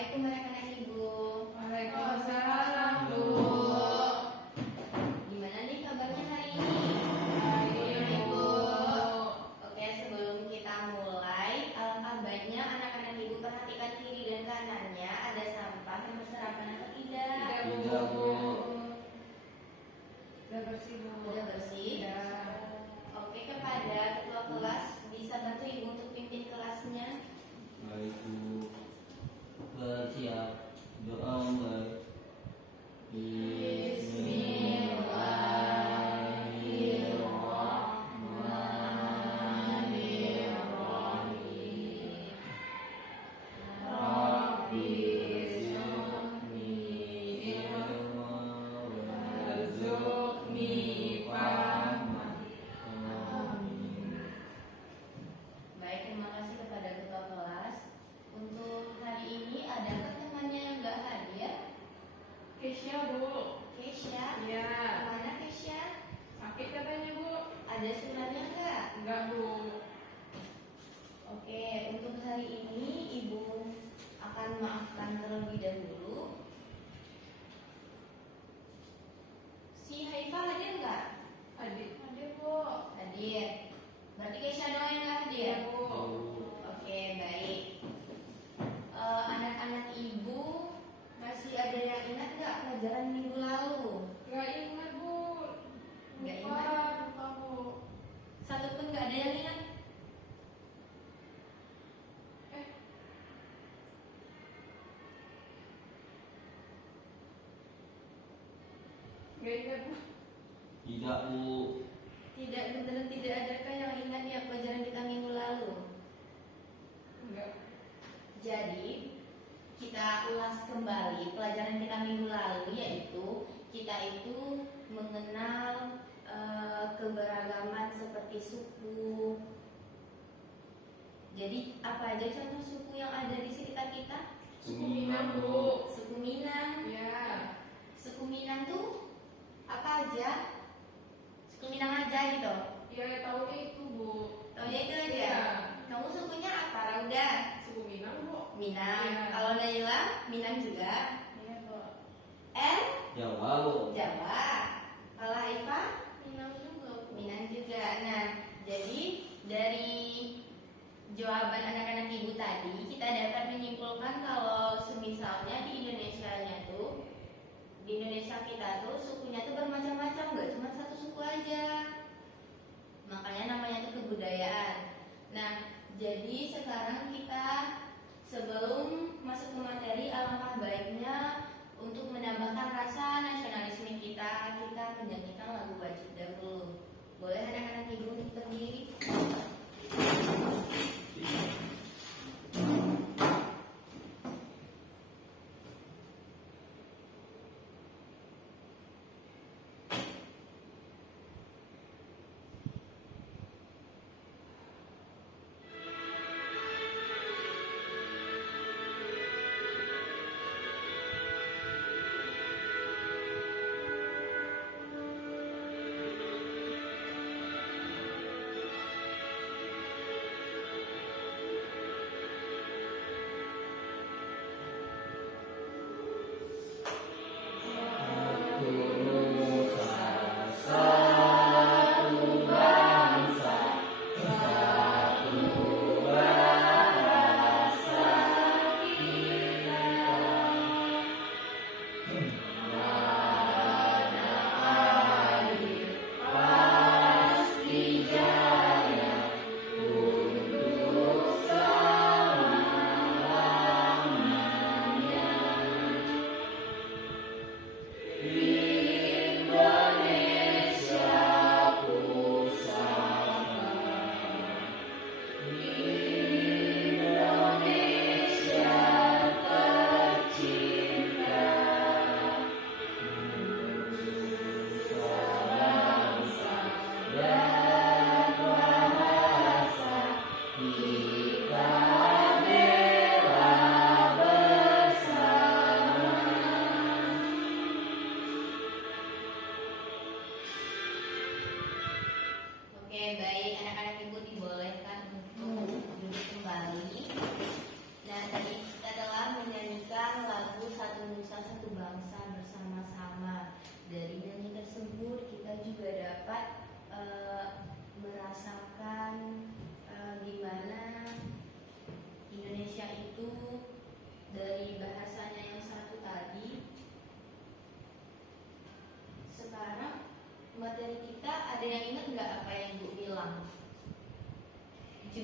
Assalamualaikum warahmatullahi Ibu. Waalaikumsalam, Bu. Gimana nih kabarnya hari ini? Baik, Bu. Oke, sebelum kita mulai, alangkah baiknya anak-anak Ibu perhatikan kiri dan kanannya ada sampah yang berserapan atau tidak? Tidak, Bu. Udah bersih, Bu. Udah bersih? Ya. Oke, kepada ketua kelas bisa bantu Ibu untuk pimpin kelasnya. Baik, Bu. Bersiap doa mulai. Bismillahirrahmanirrahim. Rabbi syrahli ilma warzuqni fahma. Amin. Baik, terima kasih kepada ketua kelas. Untuk hari ini ada temannya yang nggak hadir? Kesya, Bu. Kesya? Iya. Kemana Kesya? Sakit katanya, Bu. Ada suratnya nggak? Enggak, Bu. Oke, untuk hari ini Ibu akan maafkan terlebih dahulu. Si Haifah hadir nggak? Adik. Adik, Bu. Hadir. Berarti Kesya doang yang nggak hadir? Iya, Bu. Oke, baik. Anak-anak Ibu masih ada yang ingat nggak pelajaran minggu lalu? Enggak ingat, Bu. Nggak Lupa, ingat? lupa, Bu. Satu pun nggak ada yang ingat? Eh, nggak ingat, Bu. Tidak, Bu. Tidak, beneran tidak adakah yang ingat ya pelajaran kita minggu lalu? Enggak. Jadi kita ulas kembali pelajaran kita minggu lalu, yaitu kita itu mengenal keberagaman seperti suku. Jadi apa aja contoh suku yang ada di sekitar kita? Suku Minang, Bu. Suku Minang. Ya. Suku Minang tuh apa aja? Suku Minang aja gitu. Ya, tahunya itu, Bu. Taunya itu aja. Iya. Kamu sukunya apa, Rauda? Suku Minang, Bu. Minang. Iya. Kalau Naila, Minang juga. Iya, Bu. En? Jawa, Bu. Jawa. Kalau Haifah? Minang juga, Bu. Minang juga. Nah, jadi dari jawaban anak-anak Ibu tadi, kita dapat menyimpulkan kalau semisalnya di Indonesianya tuh, di Indonesia kita tuh sukunya tuh bermacam-macam, nggak cuma satu suku aja. Makanya namanya tuh kebudayaan. Nah, jadi sekarang kita sebelum masuk ke materi, alangkah baiknya untuk menambahkan rasa nasionalisme kita menyanyikan lagu wajib dahulu. Boleh anak-anak Ibu untuk berdiri?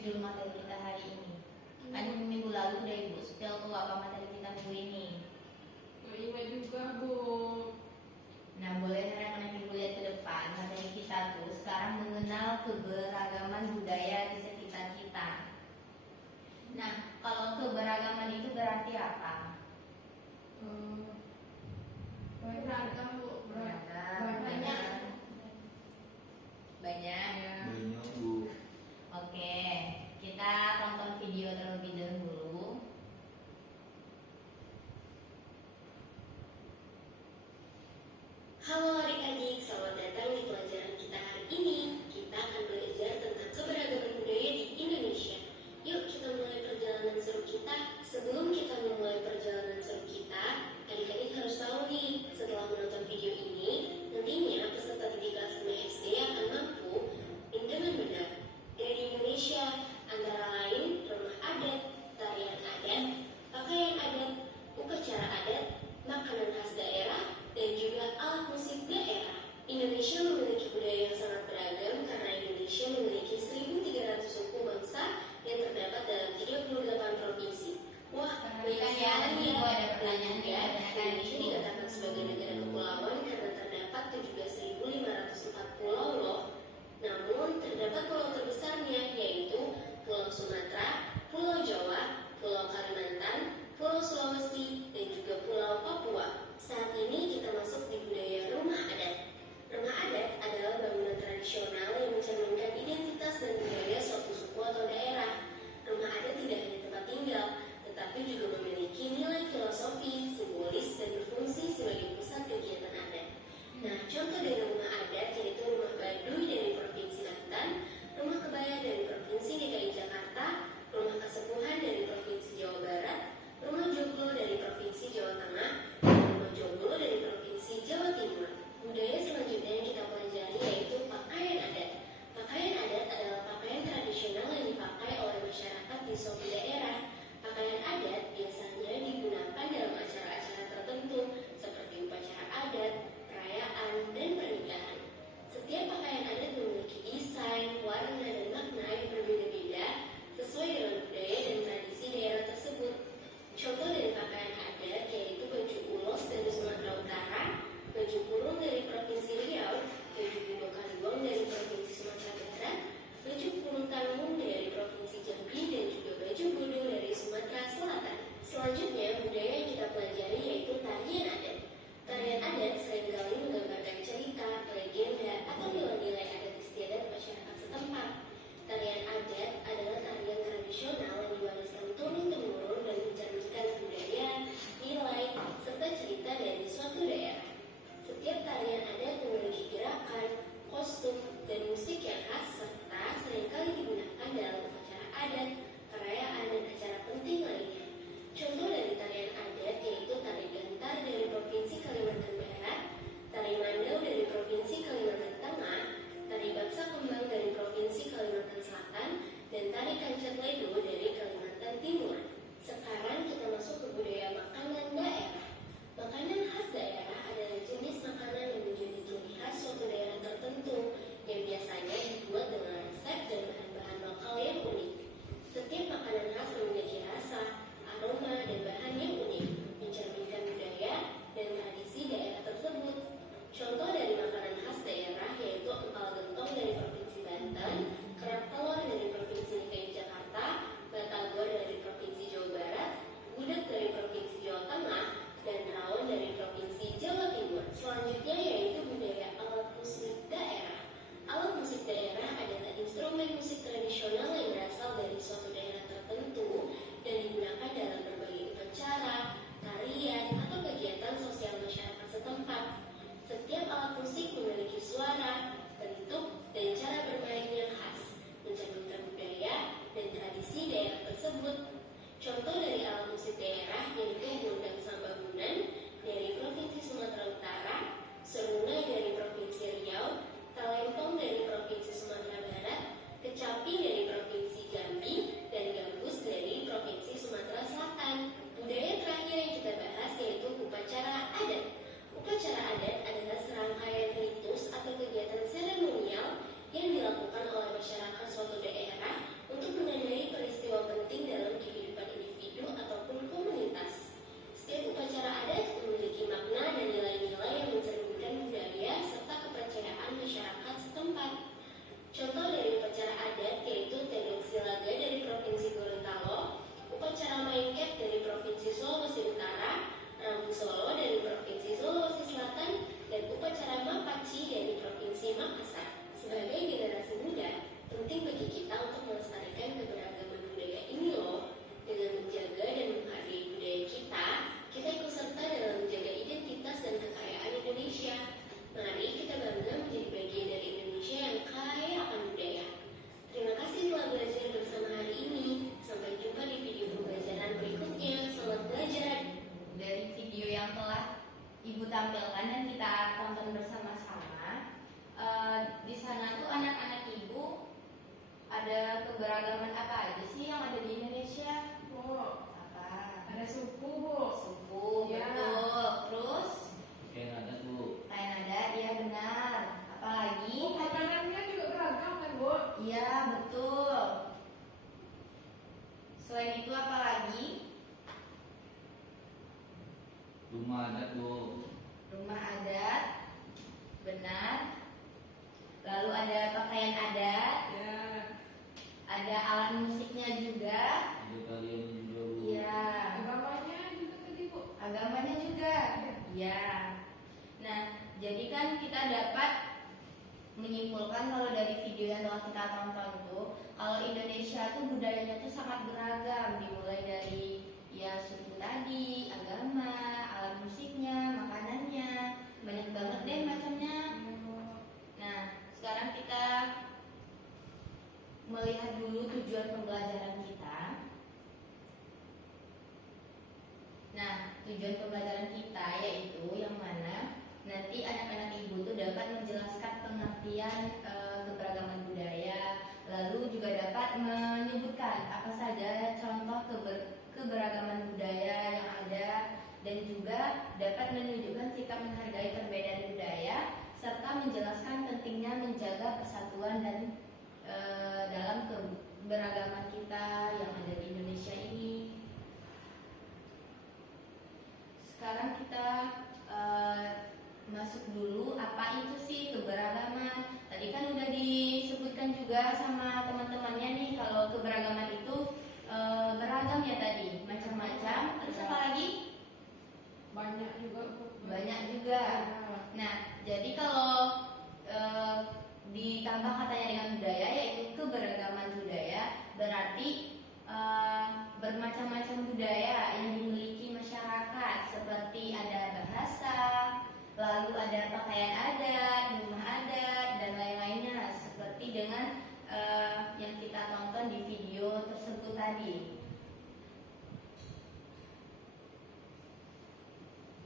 judul materi kita hari ini. Kan minggu lalu udah Ibu spill tuh apa materi kita minggu ini. Nggak ingat juga, Bu. Nah, boleh rekan-rekan Ibu lihat ke depan. Materi kita tuh sekarang mengenal keberagaman budaya di sekitar kita. Nah, kalau keberagaman itu berarti apa? Beragam, Bu. Beragam. Banyak. Banyak. Banyak, Bu. Oke, kita tonton video terlebih dahulu. Halo adik-adik, selamat datang di pelajaran kita hari ini. Kita akan belajar tentang keberagaman budaya di Indonesia. Yuk kita mulai perjalanan seru kita. Sebelum kita memulai perjalanan seru kita, adik-adik harus tahu nih, setelah menonton video ini, nantinya peserta didik kelas 5 SD akan mampu dengan benar dari Indonesia, antara lain rumah adat, tarian adat, pakaian adat, upacara adat, makanan khas daerah, dan juga alat musik daerah. Indonesia memiliki budaya yang sangat beragam karena Indonesia memiliki 1.300 suku bangsa yang terdapat dalam 38 provinsi. Wah, banyak Perhatikan ya, sekali nanti ya. Ibu ada Dan pertanyaan juga ya, Indonesia dikatakan sebagai negara kepulauan karena terdapat 17.504 pulau loh. Namun, terdapat pulau terbesarnya yaitu Pulau Sumatera, Pulau Jawa, Pulau Kalimantan, Pulau Sulawesi, dan juga Pulau Papua. Saat ini kita masuk di budaya rumah adat. Rumah adat adalah bangunan tradisional yang mencerminkan identitas dan budaya suatu suku atau daerah. Rumah adat tidak hanya tempat tinggal, tetapi juga memiliki nilai filosofi, simbolis, dan berfungsi sebagai pusat kegiatan adat. Nah, contoh dari rumah adat yaitu rumah Baduy dari Provinsi Banten, rumah kebaya dari Provinsi DKI Jakarta, rumah kesepuhan dari Provinsi Jawa Barat, rumah joglo dari Provinsi Jawa Tengah, dan rumah joglo dari Provinsi Jawa Timur. Budaya selanjutnya yang kita pelajari yaitu pakaian adat. Pakaian adat adalah pakaian tradisional yang dipakai oleh masyarakat di suatu daerah. Pakaian adat biasanya digunakan dalam acara-acara tertentu seperti upacara adat, perayaan, dan pernikahan. Setiap pakaian adat memiliki desain, warna, dan makna yang berbeda-beda sesuai dengan budaya dan tradisi daerah tersebut. Contoh dari pakaian adat yaitu baju ulos dari Sumatera Utara, baju kurung dari Provinsi Riau, baju Bido Kaliwang dari Provinsi Sumatera Barat, baju kurung Tanggung dari Provinsi Jambi, dan juga baju bodo dari Sumatera Selatan. Selanjutnya, budaya yang kita pelajari yaitu tarian adat. Tarian adat seringkali menggambarkan cerita, legenda, atau nilai-nilai adat istiadat masyarakat setempat. Tarian adat adalah tarian tradisional yang diwariskan turun-temurun dan mencerminkan budaya, nilai, serta cerita dari suatu daerah. Setiap tarian adat memiliki gerakan, kostum, dan musik yang khas serta seringkali digunakan dalam upacara adat, perayaan, dan acara penting lainnya. Contoh dari tarian adat yaitu tari Gantar dari Provinsi Kalimantan Barat, tari Mandau dari Provinsi Kalimantan Tengah, tari Baksa Kembang dari Provinsi Kalimantan Selatan, dan tari Kancet Ledo dari ditampilkan dan kita tonton bersama-sama. Di sana tuh anak-anak ibu ada keberagaman apa aja sih yang ada di Indonesia? Bu, Apa? ada suku, Bu. Suku, Ya. betul. Terus Kayak ada Bu. kain adat, iya benar. Apalagi? Bu, makanannya juga beragam kan, Bu? Iya betul. Selain itu apa lagi? Rumah adat Bu. Rumah adat, benar. Lalu ada pakaian adat, Ya. ada alat musiknya juga. Ada kalian juga Bu. Iya. Agamanya juga tadi, Bu. Agamanya juga. Iya. Nah, jadi kan kita dapat menyimpulkan kalau dari video yang telah kita tonton tuh, kalau Indonesia tuh budayanya tuh sangat beragam, dimulai dari ya suku tadi, agama, alat musiknya, makanannya, banyak banget deh macamnya. Iya, Bu. Nah, sekarang kita melihat dulu tujuan pembelajaran kita. Nah, tujuan pembelajaran kita yaitu yang mana nanti anak-anak ibu tuh dapat menjelaskan pengertian keberagaman budaya, lalu juga dapat menyebutkan apa saja contoh keberagaman budaya yang ada, dan juga dapat menunjukkan sikap menghargai perbedaan budaya serta menjelaskan pentingnya menjaga persatuan dan dalam keberagaman kita yang ada di Indonesia ini. Sekarang kita masuk dulu apa itu sih keberagaman. Tadi kan udah disebutkan juga sama teman-temannya nih kalau keberagaman itu beragam ya tadi, macam-macam. Terus apa lagi? Banyak juga, Bu. Banyak juga. Ya. Nah, jadi kalau ditambah katanya dengan budaya yaitu keberagaman budaya, berarti bermacam-macam budaya yang dimiliki masyarakat, seperti ada bahasa, lalu ada pakaian adat, rumah adat, dan lain-lainnya, seperti dengan yang kita tonton di video tersebut tadi.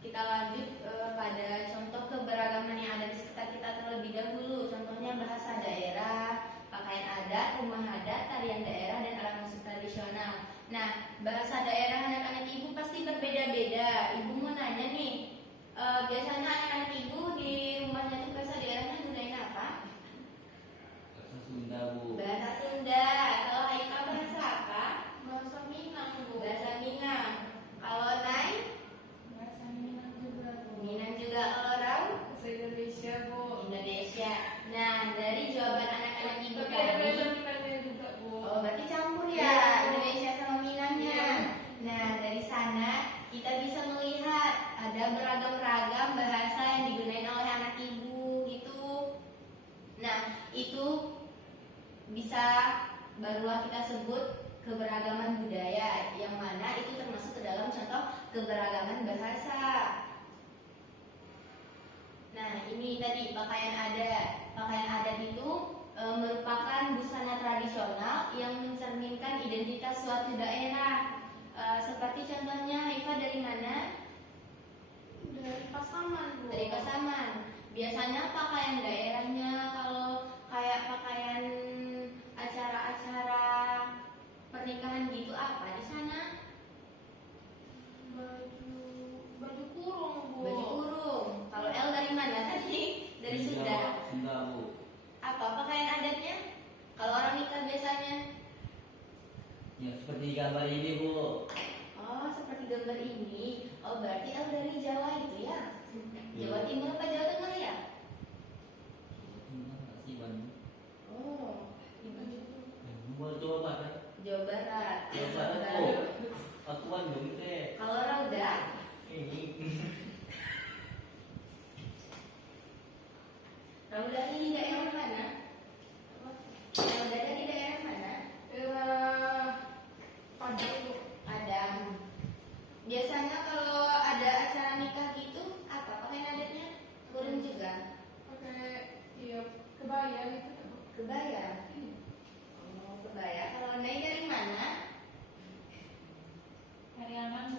Kita lanjut pada contoh keberagaman yang ada di sekitar kita terlebih dahulu. Contohnya bahasa daerah, pakaian adat, rumah adat, tarian daerah, dan alat musik tradisional. Nah, bahasa daerah anak-anak ibu pasti berbeda-beda. Ibu mau nanya nih, biasanya anak-anak ibu di rumahnya tuh bahasa daerahnya gunain apa? Bahasa Sunda Bu. Bahasa Sunda. Kalau Haika bahasa apa? Bahasa Minang, Bu. Bahasa Minang. Kalau Nai? Bahasa Minang juga, Bu. Minang juga. Kalau Rau? Bahasa Indonesia, Bu. Indonesia. Nah, dari jawaban anak-anak ibu Tapi ada bahasa tadi, Minangnya juga, Bu. oh berarti campur ya Iya. Indonesia sama Minangnya. Iya. Nah, dari sana kita bisa melihat ada beragam-ragam bahasa yang digunakan oleh anak ibu gitu. Nah, itu bisa barulah kita sebut keberagaman budaya, yang mana itu termasuk ke dalam contoh keberagaman bahasa. Nah, ini tadi pakaian adat. Pakaian adat itu merupakan busana tradisional yang mencerminkan identitas suatu daerah. Seperti contohnya, Haifa dari mana? Dari Pasaman, Bu. Dari Pasaman. Biasanya pakaian daerahnya kalau kayak pakaian acara-acara pernikahan gitu apa di sana? Baju kurung, Bu. Baju kurung. Kalau El dari mana tadi? Dari Sunda. Sunda Bu. Apa pakaian adatnya? Kalau orang nikah biasanya? Yang seperti gambar ini Bu. Oh, seperti gambar ini. Oh, berarti El dari Jawa itu ya? Jawa Timur apa Jawa Tengah ya? Masih Bandung. Oh, Buat Jawa Barat. Jawa Barat. Jawa Barat Bu. Aku Bandung teh. Kalau Rauda, Ini. Rauda ini daerah mana? Rauda dari daerah mana? Padang, Bu. Padang. Biasanya kalau ada acara nikah gitu, apa pakaian adatnya? Kurung juga. Pakai kebaya gitu, Bu. Kebaya. Oh, kebaya. Kalau Nai dari mana? Pariaman,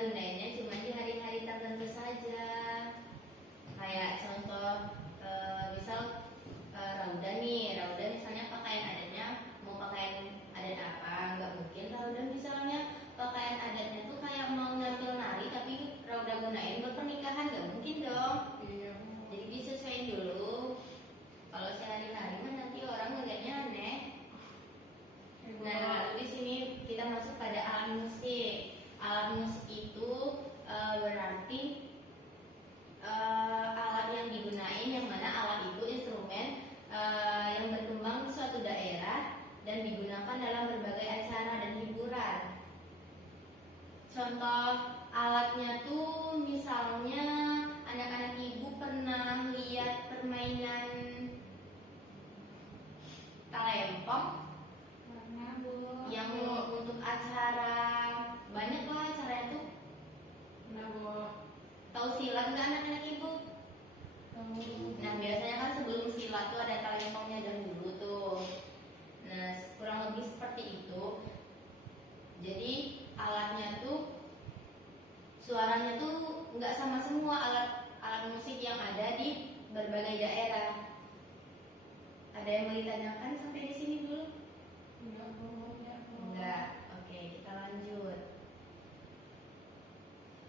gunainnya cuma di hari-hari tertentu saja. Kayak contoh misal raudan nih, raudan misalnya pakaian adatnya mau pakaian adat apa, nggak mungkin raudan misalnya pakaian adatnya tuh kayak mau nampil nari tapi raudan gunain buat pernikahan, nggak mungkin dong. Iya. Jadi disesuaiin dulu. Kalau sehari-hari mah nanti orang ngeliatnya aneh. Nah, lalu di sini kita masuk pada alat musik. Alat musik itu berarti alat yang digunain, yang mana alat itu instrumen yang berkembang di suatu daerah dan digunakan dalam berbagai acara dan hiburan. Contoh alatnya tuh misalnya anak-anak ibu pernah lihat permainan talempong Mana Bu? yang untuk acara, banyak lah acara itu. Mana Bu? Tahu silat nggak anak-anak ibu? Tahu. Nah biasanya kan sebelum silat tuh ada talempongnya dahulu tuh. Nah kurang lebih seperti itu. Jadi alatnya tuh suaranya tuh nggak sama semua alat musik yang ada di berbagai daerah. Ada yang mau ditanyakan sampai di sini dulu? Enggak Bu. Enggak. Oke, kita lanjut.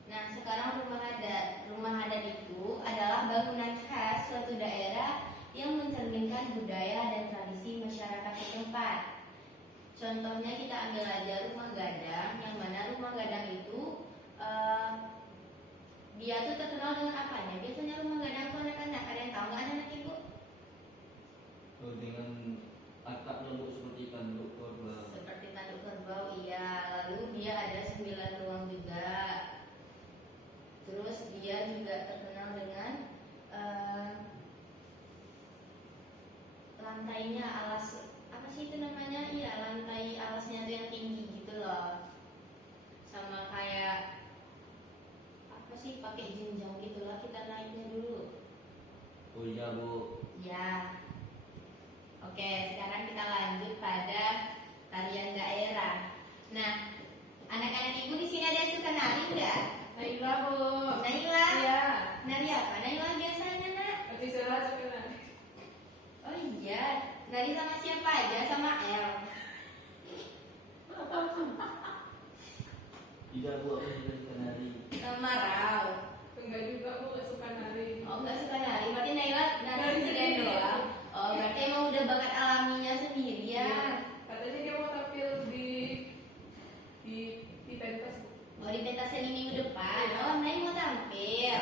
Nah, sekarang rumah adat. Rumah adat itu adalah bangunan khas suatu daerah yang mencerminkan budaya dan tradisi masyarakat setempat. Contohnya kita ambil aja rumah gadang, yang mana rumah gadang itu dia tuh terkenal dengan apanya? Biasanya rumah gadang tuh anak-anak, ada yang tahu nggak anak-anak ibu? Dengan atapnya Bu seperti tanduk korban. Seperti tanduk kerbau, iya. Lalu dia ada 9 ruang juga. Terus dia juga terkenal dengan lantainya, alas apa sih itu namanya? Iya, lantai alasnya tuh yang tinggi gitu loh. Sama kayak apa sih, pakai jenjang gitulah kita naiknya dulu. Oh iya Bu. Ya. Oke, sekarang kita lanjut pada tarian daerah. Nah, anak-anak ibu di sini ada yang suka nari nggak? Naila Bu. Naila? Iya. Nari apa? Naila biasanya nak? Berarti salah sekarang. Oh iya, nari sama siapa aja? Sama El? Tidak Bu, aku tidak suka nari. Sama Rau? Enggak juga Bu, nggak suka nari. Oh nggak suka nari, berarti Naila nari Nari sendiri sendiri. doang. Oh berarti emang udah bakat alaminya sendiri ya? Iya. Katanya dia mau tampil di pentas Bu. Oh di pentas seni minggu depan. Oh Nai mau tampil.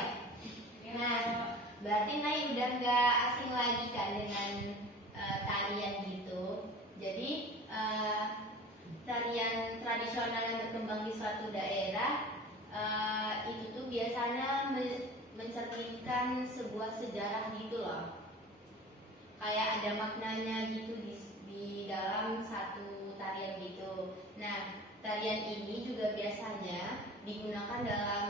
Nah, berarti Nai udah nggak asing lagi kan dengan tarian gitu. Jadi tarian tradisional yang berkembang di suatu daerah itu tuh biasanya mencerminkan sebuah sejarah gitu loh. Kayak ada maknanya gitu di dalam satu tarian gitu. Nah, tarian ini juga biasanya digunakan dalam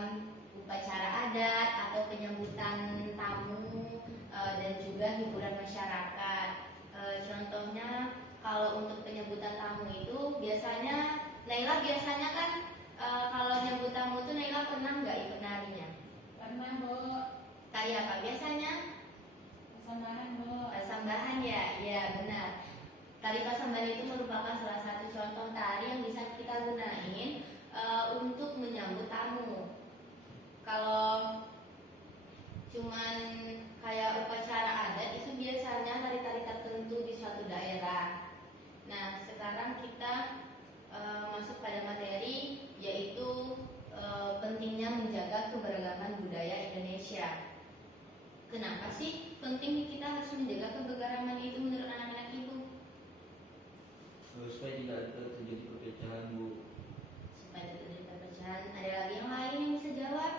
upacara adat atau penyambutan tamu dan juga hiburan masyarakat. Contohnya kalau untuk penyambutan tamu itu biasanya Naila biasanya kan kalau nyambut tamu tuh Naila pernah nggak ikut narinya? Pernah Bu. Tari apa biasanya? Pasangan Bu. Pasambahan ya, iya benar. Tari pasambahan itu merupakan salah satu contoh tari yang bisa kita gunain untuk menyambut tamu. Kalau cuman kayak upacara adat itu biasanya tari-tari tertentu di suatu daerah. Nah, sekarang kita masuk pada materi yaitu pentingnya menjaga keberagaman budaya Indonesia. Kenapa sih penting kita harus menjaga keberagaman itu menurut anak-anak ibu? Supaya tidak terjadi perpecahan Bu. Supaya tidak terjadi perpecahan. Ada lagi yang lain yang bisa jawab?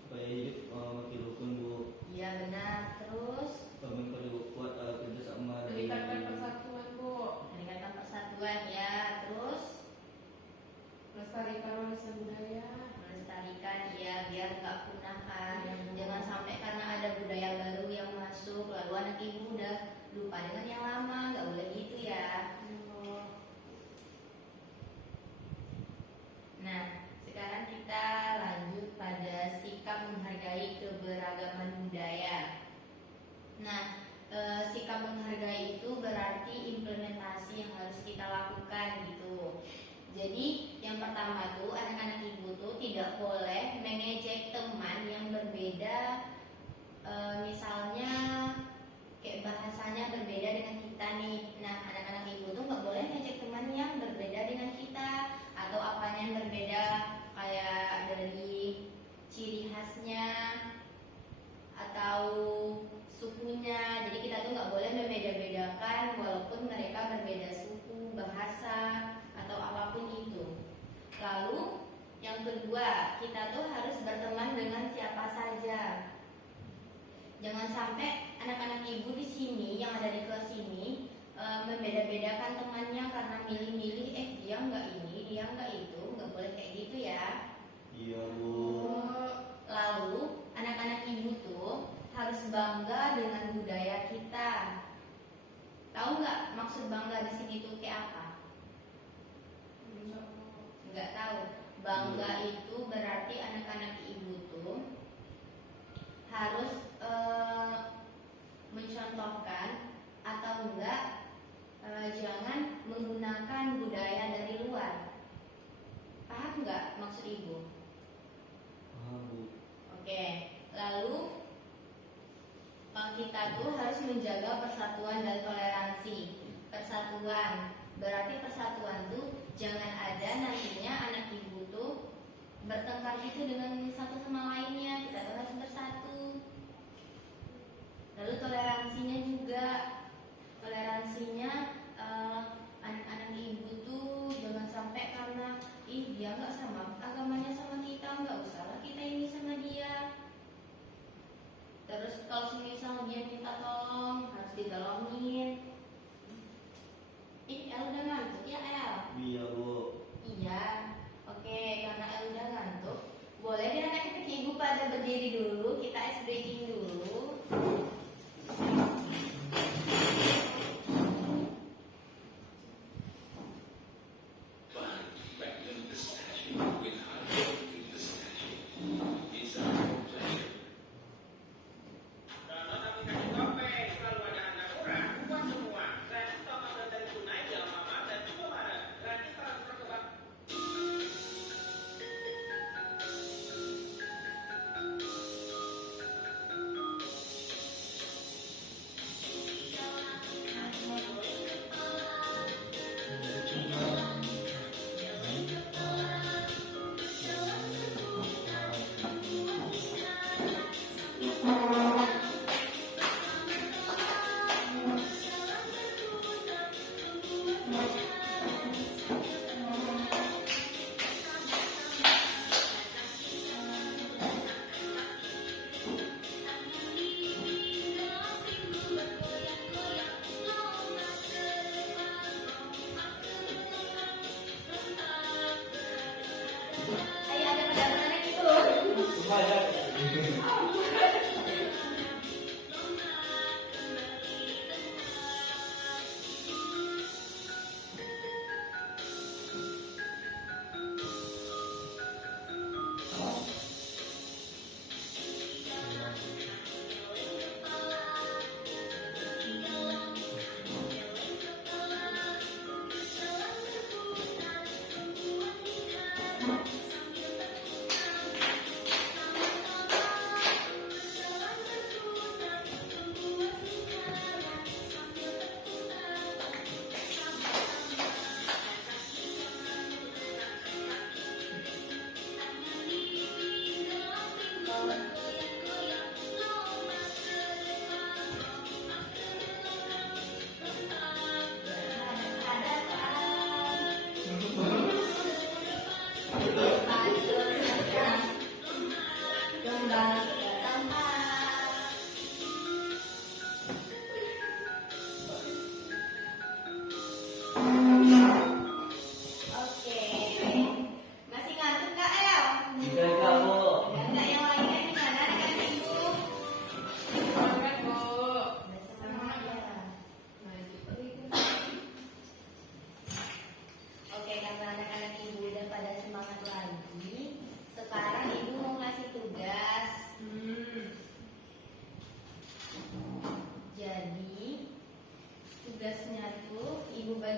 Supaya hidup makin rukun Bu. Iya benar. Terus Kami perlu kuat kerjasama di Meningkatkan persatuan Bu. meningkatkan persatuan ya. Terus Melestarikan warisan budaya. melestarikan ya biar nggak punah kan. Jangan sampai karena ada budaya baru yang masuk lalu anak ibu udah lupa dengan yang lama, nggak boleh gitu ya. Nah, sikap menghargai itu berarti implementasi yang harus kita lakukan gitu. Jadi yang pertama tuh anak-anak ibu tuh tidak boleh mengejek teman yang berbeda, misalnya kayak bahasanya berbeda dengan kita nih. Nah, anak-anak ibu tuh nggak boleh ngejek teman yang berbeda dengan kita atau apanya yang berbeda, kayak dari ciri khasnya atau sukunya. Jadi kita tuh nggak boleh membeda-bedakan walaupun mereka berbeda suku, bahasa, atau apapun itu. Lalu yang kedua, kita tuh harus berteman dengan siapa saja. Jangan sampai anak-anak ibu di sini yang ada di kelas ini membeda-bedakan temannya karena milih-milih, dia nggak ini, dia nggak itu. Nggak boleh kayak gitu ya. Iya Bu. Lalu anak-anak ibu tuh harus bangga dengan budaya kita. Tahu nggak maksud bangga di sini tuh kayak apa? Nggak tahu. Bangga itu berarti anak-anak ibu tuh harus mencontohkan atau enggak jangan menggunakan budaya dari luar. Paham nggak maksud ibu? Paham Bu. Oke, lalu kita tuh harus menjaga persatuan dan toleransi. Persatuan berarti persatuan tuh jangan ada nantinya anak ibu tuh bertengkar gitu dengan satu sama lainnya. Kita tuh harus bersatu. Lalu toleransinya juga, toleransinya anak-anak ibu tuh jangan sampai karena dia nggak sama agamanya sama kita, nggak usahlah kita ini sama dia. Terus kalau misal dia minta tolong harus ditolongin. El udah ngantuk ya El? Iya Bu. Iya. Oke, karena El udah ngantuk, boleh deh anak-anak ibu pada berdiri dulu, kita ice breaking dulu.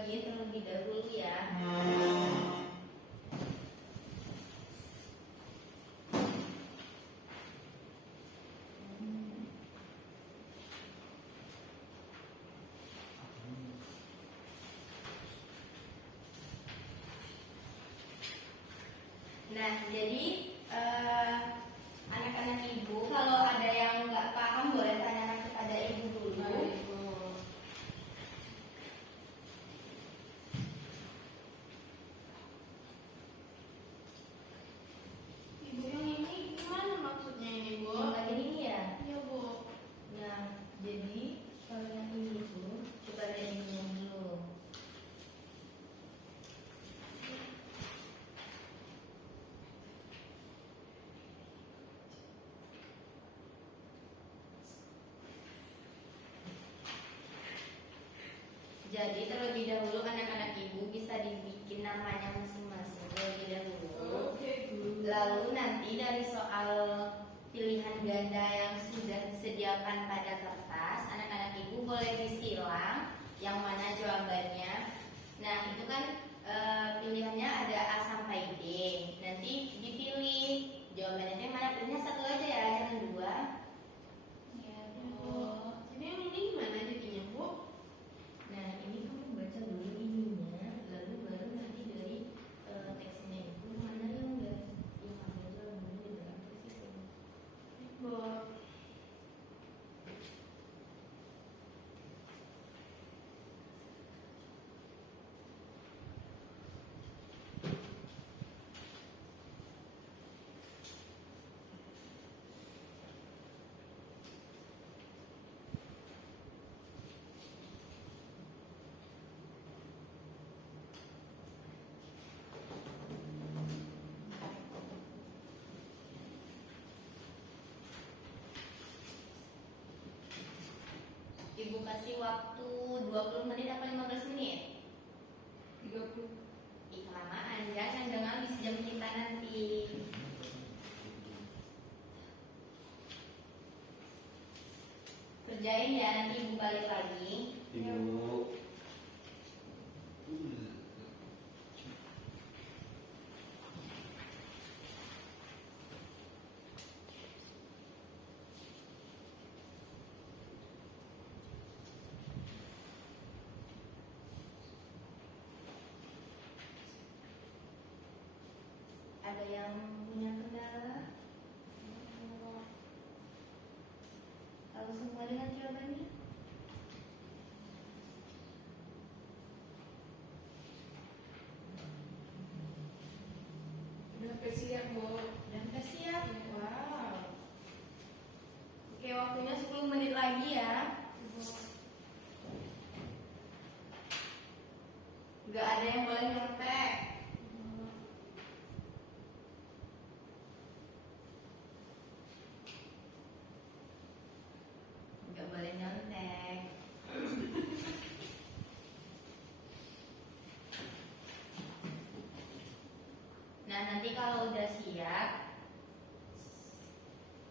bagiin terlebih dahulu ya. Nah, jadi anak-anak ibu kalau ada yang nggak paham boleh tanyakan kepada ibu dulu. Baik, Bu. Ibu yang ini gimana maksudnya ini, Bu? Yang bagian ini ya. Iya, Bu. Nah, jadi kalau yang ini tuh coba dari minum dulu. Jadi terlebih dahulu anak-anak ibu bisa dibikin namanya masing-masing terlebih dahulu. Oke, Bu. Lalu nanti dari soal pilihan ganda yang sudah disediakan pada kertas, anak-anak ibu boleh disilang yang mana jawabannya. Nah, itu kan pilihannya ada A sampai D. Nanti dipilih jawabannya yang mana, pilihnya satu aja ya, jangan dua. Iya, Bu. Jadi yang ini gimana jadinya, Bu? Nah, ini kamu baca dulu ininya, lalu baru nanti dari teksnya itu mana yang enggak yang ada jawabannya di dalam teks itu. Bu. Ibu kasih waktu 20 menit apa 15 menit? 30. Ih, kelamaan ya, jangan habis jam kita nanti. Kerjain ya, nanti ibu balik lagi. Ibu. Ada yang punya kendala? Tahu semua dengan jawabannya? Udah sampai siap, Bu. Dan udah siap? Wow. Oke, waktunya 10 menit lagi ya. Gak ada yang boleh nyontek. Gak boleh nyontek. Nah, nanti kalau udah siap,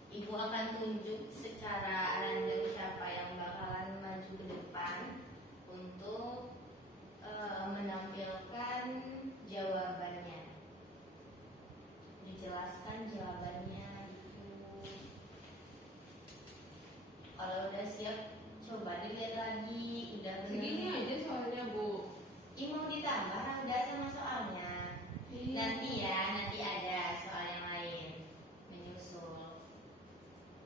ibu akan tunjuk secara random siapa yang bakalan maju ke depan untuk menampilkan jawabannya, dijelaskan jawabannya gitu. Kalau udah siap, coba dilihat lagi, udah bener. Segini aja soalnya, Bu. Ih, mau ditambah enggak sama soalnya? Iya. Nanti ya, nanti ada soal yang lain menyusul.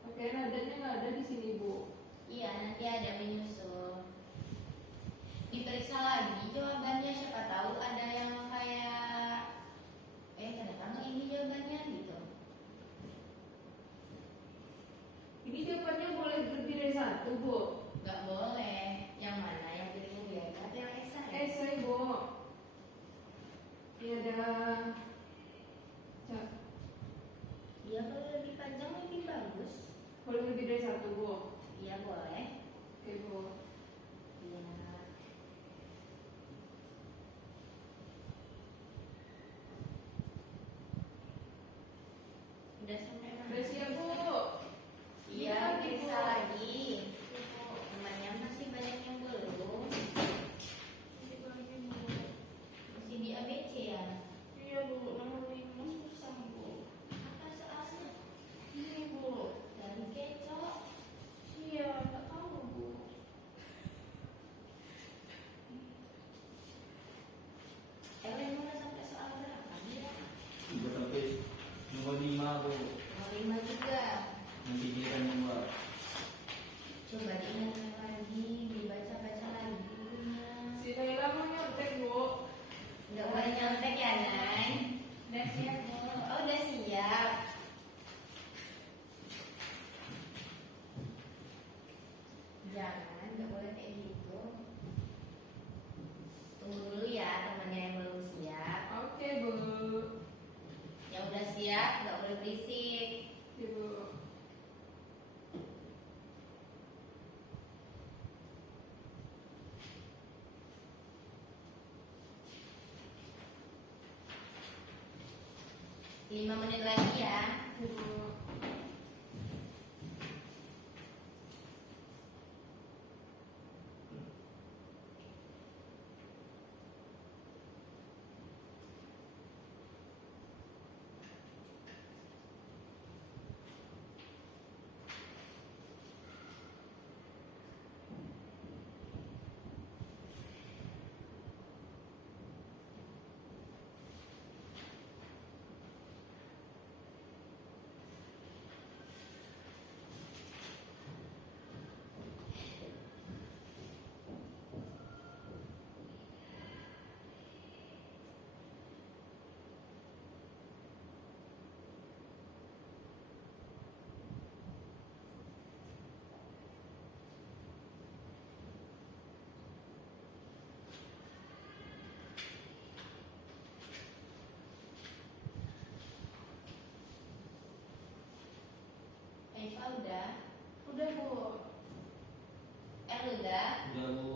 Oke, nadanya nggak ada di sini, Bu. Iya, nanti ada menyusul. Diperiksa lagi jawabannya, siapa tahu ada yang kayak ternyata nggak ini jawabannya gitu. Ini jawabannya boleh lebih dari satu, Bu. Nggak boleh. Yang mana? Yang pilih biasa atau yang esai? Esai, Bu. Ini ada Iya, kalau lebih panjang lebih bagus. boleh lebih dari satu, Bu. Iya, nggak boleh kayak gitu. Tunggu dulu ya temannya yang belum siap. Oke, Bu. Yang udah siap nggak boleh berisik. Ibu. Lima menit lagi ya. Ibu. Eva udah. Udah, Bu. Udah. Udah Bu.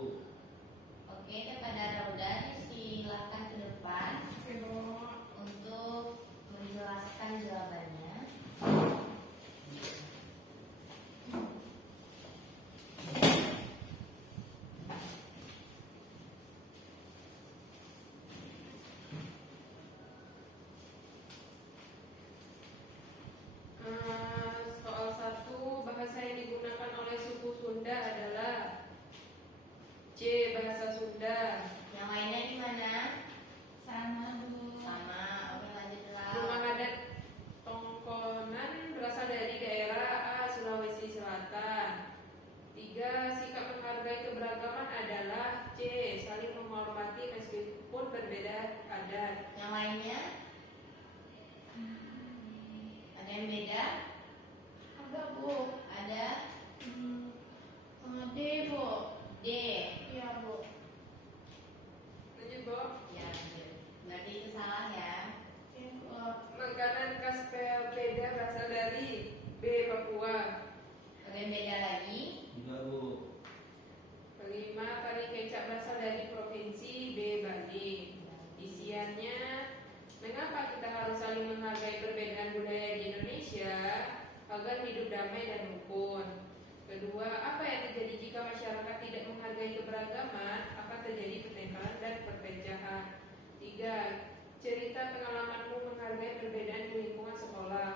Oke, kepada Rauda silakan ke depan Oke, Bu. untuk menjelaskan jawabannya. Soal 1, bahasa yang digunakan oleh suku Sunda adalah C. Bahasa Sunda. Yang lainnya gimana? Sama, Bu. Sama. Oke, lanjut Rumah lah. adat Tongkonan berasal dari daerah A. Sulawesi Selatan. 3. Sikap menghargai keberagaman adalah C. Saling menghormati meskipun berbeda adat. Yang lainnya? Ada yang beda? Ada, Bu. Ada? D, Bu. D. Iya, Bu. Lanjut, Bu. Ya, lanjut. Berarti itu salah ya. Iya, Bu. Makanan khas Beda berasal dari B. Papua. Ada yang beda lagi? Udah Bu. 5. Tari kecap berasal dari provinsi B. Bali. Isiannya, mengapa kita harus saling menghargai perbedaan budaya di Indonesia agar hidup damai dan rukun? Kedua, apa yang terjadi jika masyarakat tidak menghargai keberagaman? Akan terjadi pertengkaran dan perpecahan. 3. Cerita pengalamanmu menghargai perbedaan di lingkungan sekolah.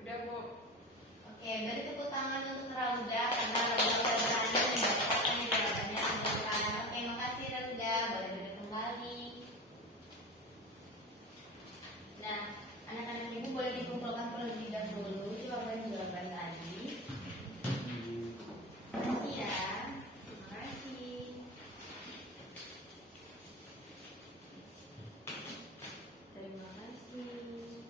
Udah, Bu. Oke, beri tepuk tangan untuk Rauda karena Rauda udah berani mendapatkan jawabannya anggukan. Oke, makasih Rauda. Boleh duduk kembali. Nah, anak-anak ibu boleh dikumpulkan terlebih dahulu jawaban-jawaban tadi. Makasih ya. Makasih. Terima kasih.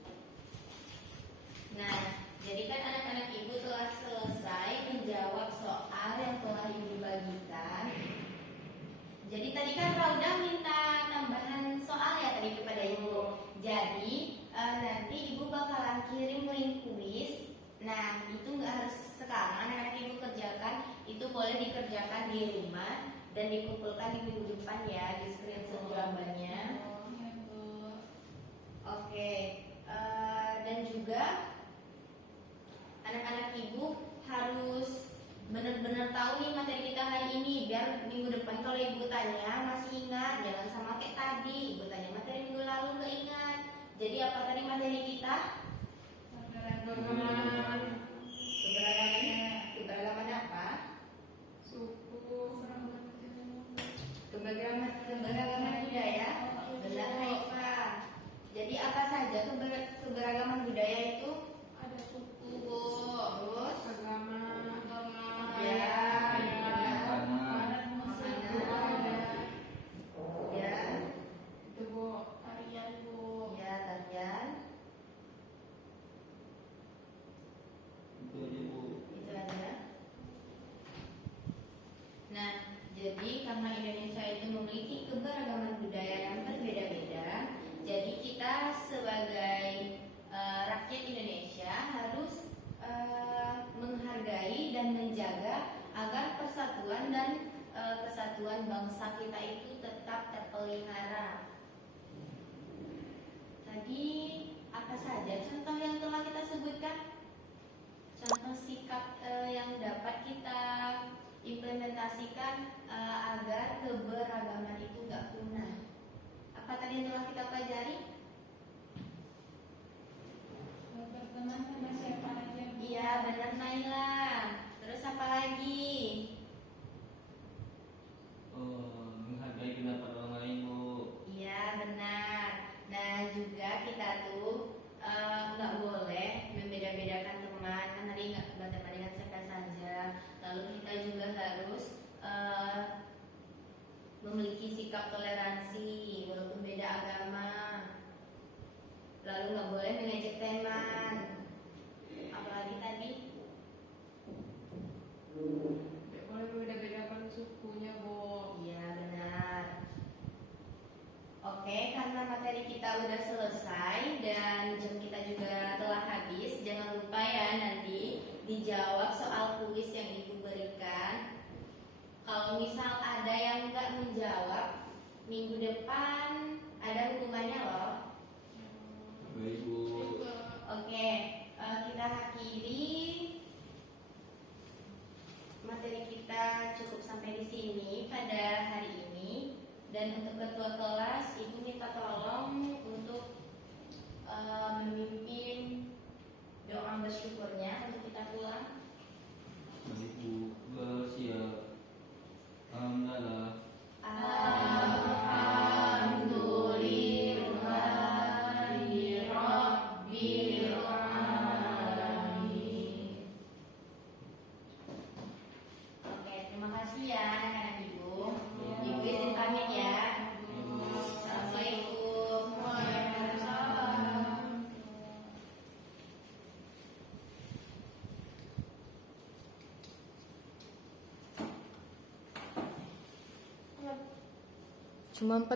Nah, jadi kan anak-anak ibu telah selesai menjawab soal yang telah ibu bagikan. Jadi tadi kan Rauda minta tambahan soal ya tadi kepada ibu. Jadi nanti ibu bakalan kirim link kuis. Nah, itu nggak harus sekarang anak-anak ibu kerjakan. Itu boleh dikerjakan di rumah dan dikumpulkan di minggu depan ya di screenshot jawabannya. Iya, Bu. Oke, dan juga anak-anak ibu harus benar-benar tahu nih materi kita hari ini biar minggu depan kalau ibu tanya masih ingat, jangan sama kayak tadi ibu tanya materi minggu lalu nggak ingat. Jadi apa tadi materi kita? Keberagaman Keberagaman apa? suku. Keberagaman budaya. Benar Haifa. Jadi apa saja keberagaman budaya itu? Ada suku, Bu. Terus Agama. ya, adat musik, Makanan. ada ya, Itu, Bu. tarian, Bu. persatuan dan kesatuan bangsa kita itu tetap terpelihara. Tadi apa saja contoh yang telah kita sebutkan? Contoh sikap yang dapat kita implementasikan agar keberagaman itu nggak punah. Apa tadi yang telah kita pelajari? Berteman sama siapa aja. Iya, benar Naila. Terus apa lagi? Menghargai pendapat orang lain, Bu. Iya, benar. Nah, juga kita tuh nggak boleh membeda-bedakan teman. Kan tadi nggak berteman dengan siapa saja. Lalu kita juga harus memiliki sikap toleransi walaupun beda agama. Lalu nggak boleh mengejek teman. Apalagi tadi? Tidak boleh berbeda-bedakan sukunya, Bu. Iya, benar. Oke, karena materi kita udah selesai dan jam kita juga telah habis, jangan lupa ya nanti dijawab soal kuis yang Ibu berikan. Kalau misal ada yang nggak menjawab, minggu depan ada hukumannya loh. Baik, Bu. Oke, kita akhiri materi kita cukup sampai di sini pada hari ini. Dan untuk ketua kelas, Ibu minta tolong untuk memimpin doa bersyukurnya untuk kita pulang. Baik, Bu. Bersiap. Alhamdulillah. Alhamdulillahirabbil alamin. Oke, terima kasih ya anak-anak Ibu. Ibu izin pamit ya. Assalamualaikum. Cuma 4